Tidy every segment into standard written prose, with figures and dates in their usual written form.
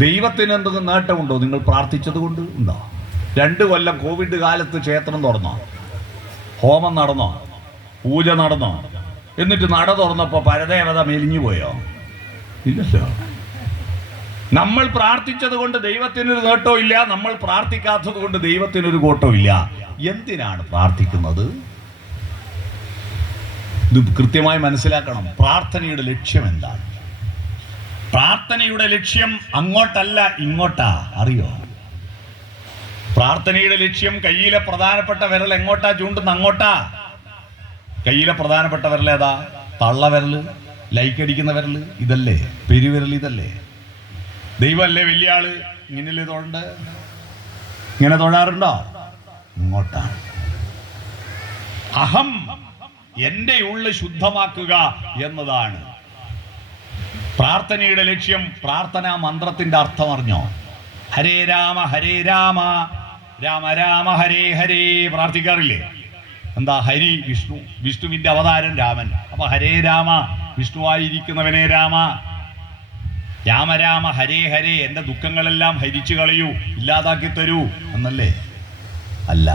ദൈവത്തിന് എന്തെങ്കിലും നേട്ടമുണ്ടോ? നിങ്ങൾ പ്രാർത്ഥിച്ചത് കൊണ്ട് ഉണ്ടോ? 2 കൊല്ലം കോവിഡ് കാലത്ത് ക്ഷേത്രം തുറന്നോ? ഹോമം നടന്നോ? പൂജ നടന്നോ? എന്നിട്ട് നട തുറന്നപ്പോൾ പരദേവത മെലിഞ്ഞു പോയോ? ഇല്ലല്ലോ. നമ്മൾ പ്രാർത്ഥിച്ചത് കൊണ്ട് ദൈവത്തിനൊരു നേട്ടവും ഇല്ല, നമ്മൾ പ്രാർത്ഥിക്കാത്തത് കൊണ്ട് ദൈവത്തിനൊരു കോട്ടവും ഇല്ല. എന്തിനാണ് പ്രാർത്ഥിക്കുന്നത്? ഇത് കൃത്യമായി മനസ്സിലാക്കണം. പ്രാർത്ഥനയുടെ ലക്ഷ്യം എന്താണ്? പ്രാർത്ഥനയുടെ ലക്ഷ്യം അങ്ങോട്ടല്ല ഇങ്ങോട്ടാ. അറിയോ? പ്രാർത്ഥനയുടെ ലക്ഷ്യം കയ്യിലെ പ്രധാനപ്പെട്ട വിരൽ എങ്ങോട്ടാ ചൂണ്ടുന്ന? അങ്ങോട്ടാ. കയ്യിലെ പ്രധാനപ്പെട്ട വിരൽ ഏതാ? തള്ള വിരൽ, ലൈക്കടിക്കുന്ന വിരൽ ഇതല്ലേ? പെരുവിരൽ ഇതല്ലേ? ദൈവമല്ലേ വലിയ ആള്? ഇങ്ങനെയല്ലേ തൊഴണ്ട്? ഇങ്ങനെ തൊഴാറുണ്ടോ? ഇങ്ങോട്ടാണ്. അഹം, എന്റെ ഉള്ളു ശുദ്ധമാക്കുക എന്നതാണ് പ്രാർത്ഥനയുടെ ലക്ഷ്യം. പ്രാർത്ഥനാ മന്ത്രത്തിന്റെ അർത്ഥം അറിഞ്ഞോ? ഹരേ രാമ രാമ രാമ ഹരേ ഹരേ പ്രാർത്ഥിക്കാറില്ലേ? എന്താ? ഹരി വിഷ്ണു, വിഷ്ണുവിന്റെ അവതാരം രാമൻ. അപ്പൊ ഹരേ രാമ, വിഷ്ണുവായിരിക്കുന്നവനെ രാമ. രാമ രാമ ഹരേ ഹരേ, എന്റെ ദുഃഖങ്ങളെല്ലാം ഹരിച്ചു കളയൂ, ഇല്ലാതാക്കി തരൂ എന്നല്ലേ? അല്ല.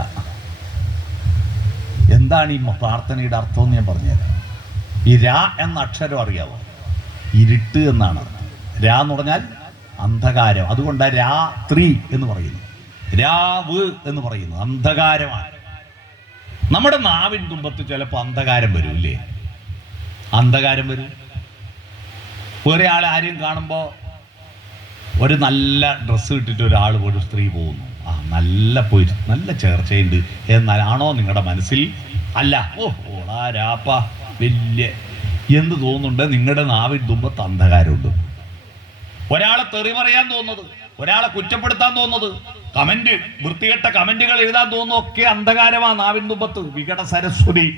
എന്താണ് ഈ പ്രാർത്ഥനയുടെ അർത്ഥം എന്ന് ഞാൻ പറഞ്ഞുതരാം. ഈ രാ എന്ന അക്ഷരം അറിയാവോ? ഇരുട്ട് എന്നാണ്. രാ എന്ന് പറഞ്ഞാൽ അന്ധകാരം. അതുകൊണ്ടാണ് രാത്രി എന്ന് പറയുന്നു. രാവ് എന്ന് പറയുന്നു. അന്ധകാരമാണ്. നമ്മുടെ നാവിൻ തുമ്പത്ത് ചിലപ്പോൾ അന്ധകാരം വരും ഇല്ലേ? അന്ധകാരം വരും. വേറെ ആൾ ആരെയും കാണുമ്പോൾ ഒരു നല്ല ഡ്രസ്സ് ഇട്ടിട്ട് ഒരാൾ ഒരു സ്ത്രീ പോകുന്നു, നല്ല ചേർച്ചയുണ്ട് എന്നാലാണോ നിങ്ങളുടെ മനസ്സിൽ? അല്ല. ഓളാ രാപ്പ വലിയ എന്ത് തോന്നുന്നുണ്ട്? നിങ്ങളുടെ നാവിൻ തുമ്പത്ത് അന്ധകാരമുണ്ട്. ഒരാളെ തെറി പറയാൻ തോന്നുന്നത്, ഒരാളെ കുറ്റപ്പെടുത്താൻ തോന്നുന്നത്, കമന്റ്, വൃത്തികെട്ട കമന്റുകൾ എഴുതാൻ തോന്നുന്നു, ഒക്കെ അന്ധകാരമാ നാവിൻ തുമ്പത്ത്. വികട സരസ്വതി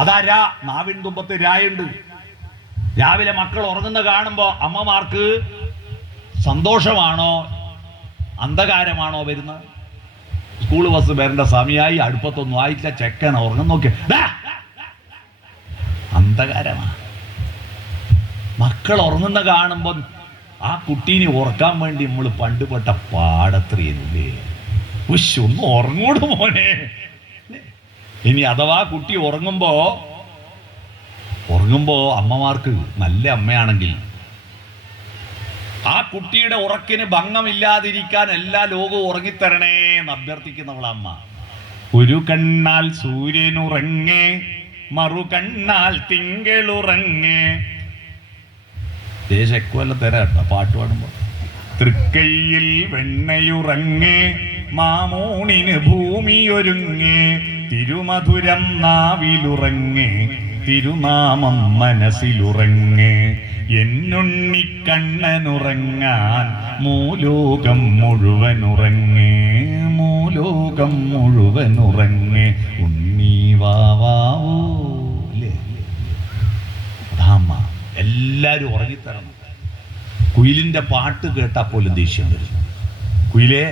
അതാ രാ. നാവിൻ തുമ്പത്ത് രായുണ്ട്. രാവിലെ മക്കൾ ഉറങ്ങുന്ന കാണുമ്പോ അമ്മമാർക്ക് സന്തോഷമാണോ അന്ധകാരമാണോ വരുന്നത്? സ്കൂൾ ബസ് വരേണ്ട സമയമായി, അടുപ്പത്തൊന്നും ആയിട്ടില്ല, ചെക്കൻ ഉറങ്ങുന്ന നോക്കി, അന്ധകാരമാണ്. മക്കൾ ഉറങ്ങുന്ന കാണുമ്പോ ആ കുട്ടീനെ ഉറക്കാൻ വേണ്ടി നമ്മൾ പണ്ടുപെട്ട പാടത്രയില്ലേ, ഒന്ന് ഉറങ്ങൂട് മോനെ. ഇനി അഥവാ കുട്ടി ഉറങ്ങുമ്പോ അമ്മമാർക്ക് നല്ല അമ്മയാണെങ്കിൽ ആ കുട്ടിയുടെ ഉറക്കിന് ഭംഗമില്ലാതിരിക്കാൻ എല്ലാ ലോകവും ഉറങ്ങിത്തരണേ എന്ന് അഭ്യർത്ഥിക്കുന്നവള അമ്മ. ഒരു കണ്ണാൽ സൂര്യനുറങ്ങേ, മറു കണ്ണാൽ തിങ്കളുറങ്ങേ. ദേശക്കുവല്ല തരാട്ട പാട്ട് പാടുമ്പോ. തൃക്കൈയിൽ വെണ്ണയുറങ്ങേ, മാമൂണിന് ഭൂമിയൊരുങ്ങേ, തിരുമധുരം നാവിലുറങ്ങേ, തിരുനാമം മനസ്സിലുറങ്ങേ. എന്നുണ്ണിക്കണ്ണനുറങ്ങാൻ മൂലോകം മുഴുവനുറങ്ങേ, മൂലോകം മുഴുവനുറങ്ങേ. ഉണ്ണി വാവാവോ. അതാമ്മ. എല്ലാരും ഉറങ്ങിത്തരണം. കുയിലിന്റെ പാട്ട് കേട്ടാൽ പോലും ദേഷ്യം വരും. കുയിലേ,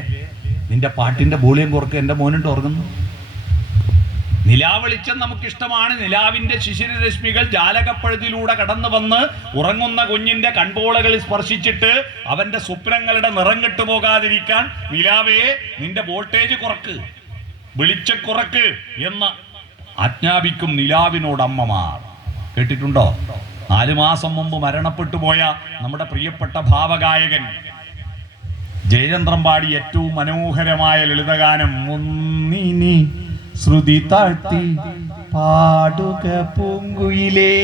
നിന്റെ പാട്ടിന്റെ വോളിയം കുറക്ക്, എൻ്റെ മോനുണ്ട് ഉറങ്ങുന്നു. നിലാവെളിച്ചം നമുക്കിഷ്ടമാണ്. നിലാവിന്റെ ശിശിരരശ്മികൾ ജാലകപ്പഴുതിലൂടെ കടന്നു വന്ന് ഉറങ്ങുന്ന കുഞ്ഞിന്റെ കൺപോളകളിൽ സ്പർശിച്ചിട്ട് അവന്റെ സ്വപ്നങ്ങളുടെ നിറം കെട്ടു പോകാതിരിക്കാൻ നിലാവേ നിന്റെ വോൾട്ടേജ് കുറക്ക്, വെളിച്ചം കുറക്ക് എന്ന് ആജ്ഞാപിക്കും നിലാവിനോട് അമ്മമാർ. കേട്ടിട്ടുണ്ടോ? 4 മാസം മുമ്പ് മരണപ്പെട്ടു പോയ നമ്മുടെ പ്രിയപ്പെട്ട ഭാവഗായകൻ ജയചന്ദ്രൻ പാടി ഏറ്റവും മനോഹരമായ ലളിതഗാനം ഒന്നിനി ശ്രുതി താഴ്ത്തി പാടുക പൂങ്കുയിലേ,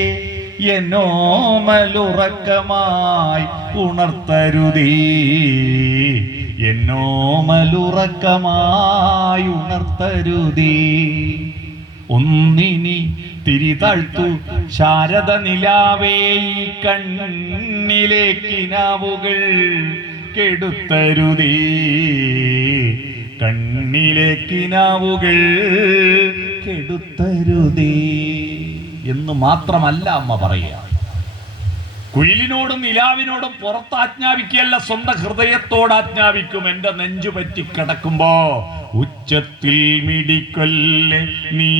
എന്നോമലുറക്കമായി ഉണർത്തരുതേ, എന്നോമലുറക്കമായി ഉണർത്തരുതേ. ഒന്നിനി തിരിതാഴ്ത്തു ശാരദ നിലാവേ, കണ്ണിലെ കിനാവുകൾ കെടുത്തരുതേ, കണ്ണിലെ കിനാവുകൾ കെടുത്തരുതേ എന്ന് മാത്രമല്ല അമ്മ പറയുക. കുയിലിനോടും നിലാവിനോടും പുറത്ത് ആജ്ഞാപിക്കുകയല്ല, സ്വന്തം ഹൃദയത്തോട് ആജ്ഞാപിക്കും. എന്റെ നെഞ്ചു പറ്റി കിടക്കുമ്പോ ഉച്ചത്തിൽ മിടിക്കൊല്ലെ നീ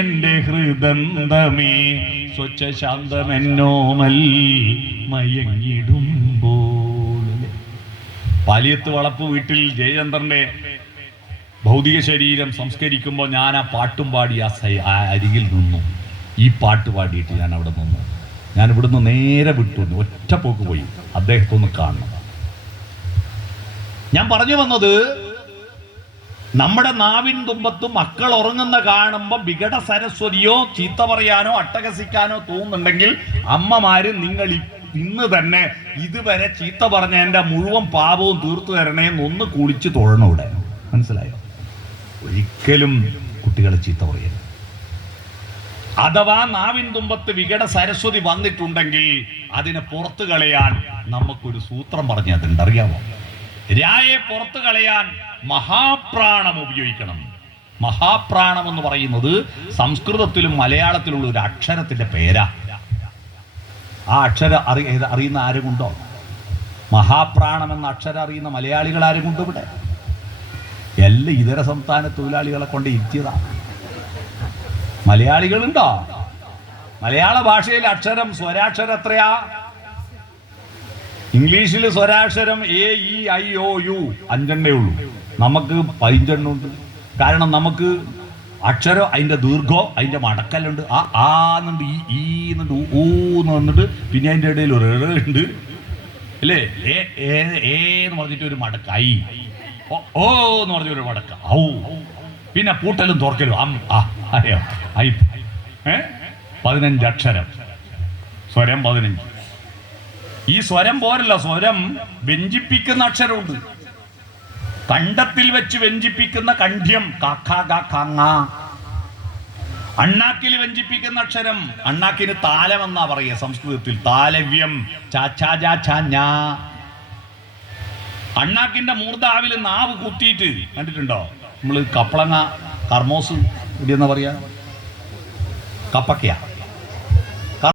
എന്റെ ഹൃദന്തമേ, സ്വച്ഛ ശാന്തമെന്നോമൽ മയങ്ങിടുമ്പോൾ. പാലിയത്ത് വളപ്പ് വീട്ടിൽ ജയചന്ദ്രന്റെ ഭൗതിക ശരീരം സംസ്കരിക്കുമ്പോൾ ഞാൻ ആ പാട്ടും പാടി ആ അരികിൽ നിന്നു. ഈ പാട്ട് പാടിയിട്ട് ഞാൻ അവിടെ നിന്നു. ഞാൻ ഇവിടുന്ന് നേരെ വിട്ടു, ഒറ്റ പോക്ക് പോയി അദ്ദേഹത്തെ ഒന്ന് കാണണം. ഞാൻ പറഞ്ഞു വന്നത്, നമ്മുടെ നാവിൻ തുമ്പത്തും മക്കൾ ഉറങ്ങുന്ന കാണുമ്പോൾ വികട സരസ്വതിയോ ചീത്ത പറയാനോ അട്ടഹസിക്കാനോ തോന്നുന്നുണ്ടെങ്കിൽ അമ്മമാര് നിങ്ങൾ ഇന്ന് തന്നെ ഇതുവരെ ചീത്ത പറഞ്ഞ എൻ്റെ മുഴുവൻ പാപവും തീർത്തു തരണേ എന്നൊന്ന് കുളിച്ച് തൊഴണൂടെ. മനസ്സിലായോ? ഒരിക്കലും കുട്ടികളെ ചീത്ത പറയരുത്. അഥവാ നാവിൻ തുമ്പത്ത് വികട സരസ്വതി വന്നിട്ടുണ്ടെങ്കിൽ അതിനെ പുറത്തു കളയാൻ നമുക്കൊരു സൂത്രം പറഞ്ഞതുണ്ട്, അറിയാമോ? രായെ പുറത്തു കളയാൻ മഹാപ്രാണം ഉപയോഗിക്കണം. മഹാപ്രാണം എന്ന് പറയുന്നത് സംസ്കൃതത്തിലും മലയാളത്തിലുള്ള ഒരു അക്ഷരത്തിന്റെ പേരാ. ആ അക്ഷരം അറിയുന്ന ആരുമുണ്ടോ? മഹാപ്രാണം എന്ന അക്ഷരം അറിയുന്ന മലയാളികൾ ആരുമുണ്ടോ ഇവിടെ? എല്ലാ ഇതര സംസ്ഥാന തൊഴിലാളികളെ കൊണ്ട് ഇരുത്തിയതാണ്. മലയാളികളുണ്ടോ? മലയാള ഭാഷയിൽ അക്ഷരം സ്വരാക്ഷരം എത്രയാ? ഇംഗ്ലീഷിൽ സ്വരാക്ഷരം AEIOU 5 ഉള്ളൂ. നമുക്ക് 15 ഉണ്ട്. കാരണം നമുക്ക് അക്ഷരം അതിൻ്റെ ദീർഘം അതിൻ്റെ മടക്കല്ലുണ്ട്. ആ എന്നുണ്ട്, ഈ എന്നുണ്ട്, ഊ എന്ന് വന്നിട്ട് പിന്നെ അതിൻ്റെ ഇടയിൽ ഒരു ഉണ്ട് അല്ലേ? എന്ന് പറഞ്ഞിട്ട് ഒരു മടക്ക, ഓ എന്ന് പറഞ്ഞൊരു മടക്ക, ഔ, പിന്നെ പൂട്ടലും തുറക്കലും അറിയോ? 15 അക്ഷരം, സ്വരം 15. ഈ സ്വരം പോരല്ല, സ്വരം വ്യഞ്ജിപ്പിക്കുന്ന അക്ഷരമുണ്ട്. കണ്ഠത്തിൽ വെച്ച് വ്യഞ്ജിപ്പിക്കുന്ന കണ്ഠ്യം കാങ്ങ. അണ്ണാക്കിൽ വ്യഞ്ജിപ്പിക്കുന്ന അക്ഷരം, അണ്ണാക്കിന് താലം എന്നാ പറയുക സംസ്കൃതത്തിൽ, താലവ്യം. അണ്ണാക്കിന്റെ മൂർധാവിൽ നാവ് കുത്തിയിട്ട് കണ്ടിട്ടുണ്ടോ? നമ്മൾ കപ്പളങ്ങ, കർമോസ് ഇടിയെന്നാ പറയാ, കപ്പക്കയ.